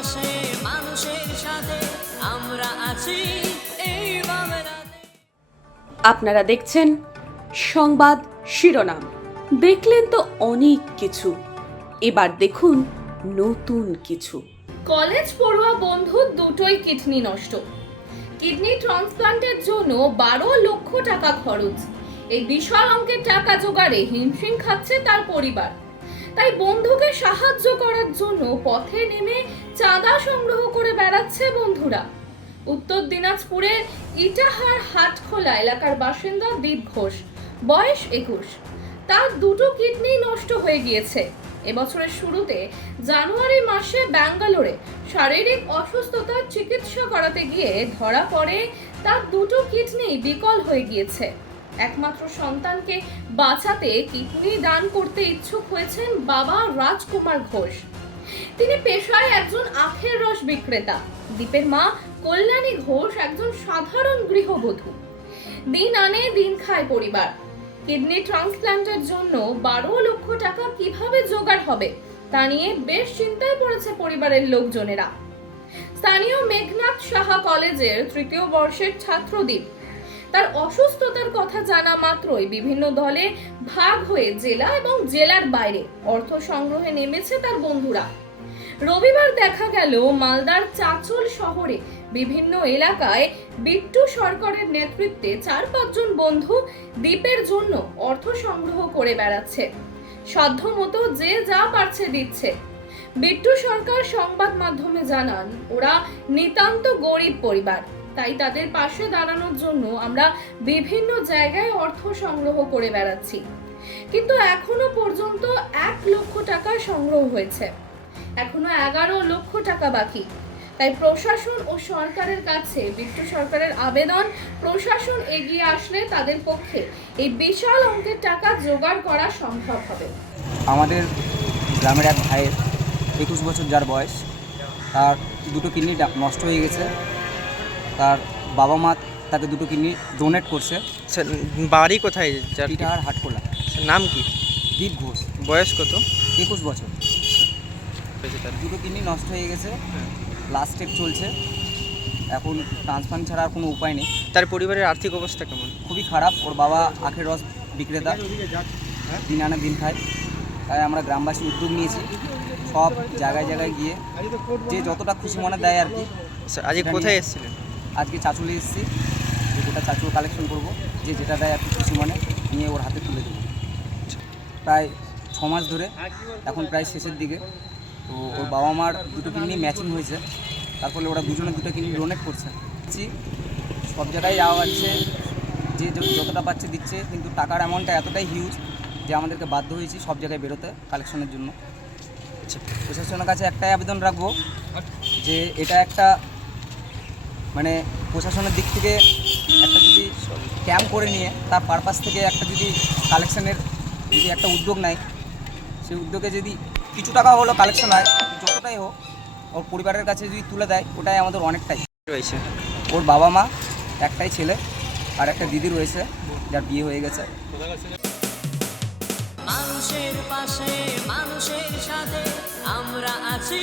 পাশে মানুষের সাথে আমরা আছি। এই আপনারা দেখছেন সংবাদ শিরোনাম। দেখলেন তো অনেক কিছু। এবার দেখুন নতুন কিছু। কলেজ পড়ুয়া বন্ধু দুটোই কিডনি নষ্ট। কিডনি ট্রান্সপ্লান্টের জন্য বারো লক্ষ টাকা খরচ। এই বিশাল অঙ্কের টাকা জোগাড়ে হিমশিম খাচ্ছে তার পরিবার। তাই বন্ধুকে সাহায্য করার জন্য পথে নেমে চাঁদা সংগ্রহ করে বেড়াচ্ছে বন্ধুরা। উত্তর দিনাজপুরের ইটাহার হাটখোলা এলাকার বাসিন্দা দীপ ঘোষ, বয়স একুশ। তার দুটো কিডনি নষ্ট হয়ে গিয়েছে। এবছরের শুরুতে জানুয়ারি মাসে ব্যাঙ্গালোরে শারীরিক অসুস্থতার চিকিৎসা করাতে গিয়ে ধরা পড়ে তার দুটো কিডনি বিকল হয়ে গিয়েছে। একমাত্র সন্তানকে বাঁচাতে কিডনি দান করতে ইচ্ছুক হয়েছেন বাবা রাজকুমার ঘোষ। তিনি পেশায় একজন আখের রস বিক্রেতা। দীপের মা কল্যাণী ঘোষ একজন সাধারণ গৃহবধূ। দিন আনে, দিন খায় পরিবার। কিডনি ট্রান্সপ্ল্যান্টের জন্য বারো লক্ষ টাকা কীভাবে জোগাড় হবে তা নিয়ে বেশ চিন্তায় পড়েছে পরিবারের লোকজনেরা। স্থানীয় মেঘনাথ সাহা কলেজের তৃতীয় বর্ষের ছাত্রদ্বীপ। তার অসুস্থতার কথা জানা মাত্রই বিভিন্ন দলে ভাগ হয়ে জেলা এবং জেলার বাইরে অর্থ সংগ্রহে নেমেছে তার বন্ধুরা। রবিবার দেখা গেল মালদার চাচল শহরে বিভিন্ন এলাকায় বিট্টু সরকারের নেতৃত্বে চার পাঁচজন বন্ধু দ্বীপের জন্য অর্থ সংগ্রহ করে বেড়াচ্ছে। সাধ্য মতো যে যা পারছে দিচ্ছে। বিট্টু সরকার সংবাদ মাধ্যমে জানান, ওরা নিতান্ত গরিব পরিবার। তাই তাদের পাশে দাঁড়ানোর জন্য আমরা বিভিন্ন জায়গায় অর্থ সংগ্রহ করে বেড়াচ্ছি। কিন্তু এখনও পর্যন্ত এক লক্ষ টাকা সংগ্রহ হয়েছে। এখনও এগারো লক্ষ টাকা বাকি। তাই প্রশাসন ও সরকারের কাছে বিট্টু সরকারের আবেদন, প্রশাসন এগিয়ে আসলে তাদের পক্ষে এই বিশাল অঙ্কের টাকা জোগাড় করা সম্ভব হবে। আমাদের গ্রামের এক ভাইয়ের একুশ বছর যার বয়স, তার দুটো কিডনি নষ্ট হয়ে গেছে। তার বাবা মা তাকে দুটো কিডনি ডোনেট করছে। আচ্ছা, বাড়ি কোথায়? পিঠাহার হাটকোলা। আচ্ছা, নাম কি? দীপ ঘোষ। বয়স কত? একুশ বছর। দুটো কিডনি নষ্ট হয়ে গেছে। লাস্ট স্টেপ চলছে। এখন ট্রান্সপ্লান্ট ছাড়া আর কোনো উপায় নেই। তার পরিবারের আর্থিক অবস্থা কেমন? খুবই খারাপ। ওর বাবা আখের রস বিক্রেতা। দিন আনে দিন খায়। তাই আমরা গ্রামবাসী উদ্যোগ নিয়েছি। সব জায়গায় জায়গায় গিয়ে যে যতটা খুশি মনে দেয় আর কি। আচ্ছা, আজকে কোথায় এসেছিলেন? আজকে চাচুলে এসেছি যে গোটা চাচুল কালেকশন করব যে যেটা দেয় কি খুশি মনে নিয়ে ওর হাতে তুলে দেবো। প্রায় ছ মাস ধরে এখন প্রায় শেষের দিকে। তো ওর বাবা মার দুটো কিডনি ম্যাচিং হয়েছে। তার ফলে ওরা দুজনে দুটো কিডনি ডোনেট করছে। সব জায়গায় যাওয়া যাচ্ছে যে য- যতটা পাচ্ছে দিচ্ছে কিন্তু টাকার অ্যামাউন্টটা এতটাই হিউজ যে আমাদেরকে বাধ্য হয়েছি সব জায়গায় বেরোতে কালেকশনের জন্য। আচ্ছা, প্রশাসনের কাছে একটাই আবেদন রাখব যে এটা একটা মানে প্রশাসনের দিক থেকে একটা যদি ক্যাম্প করে নিয়ে, তার পারপাস থেকে একটা যদি কালেকশনের যদি একটা উদ্যোগ নেয়, সেই উদ্যোগে যদি কিছু টাকা হলো কালেকশন হয়, যতটাই হোক, ওর পরিবারের কাছে যদি তুলে দেয়, ওটাই আমাদের অনেকটাই রয়েছে। ওর বাবা মা, একটাই ছেলে আর একটা দিদি রয়েছে, যার বিয়ে হয়ে গেছে। মানুষের পাশে, মানুষের সাথে আমরা আছি।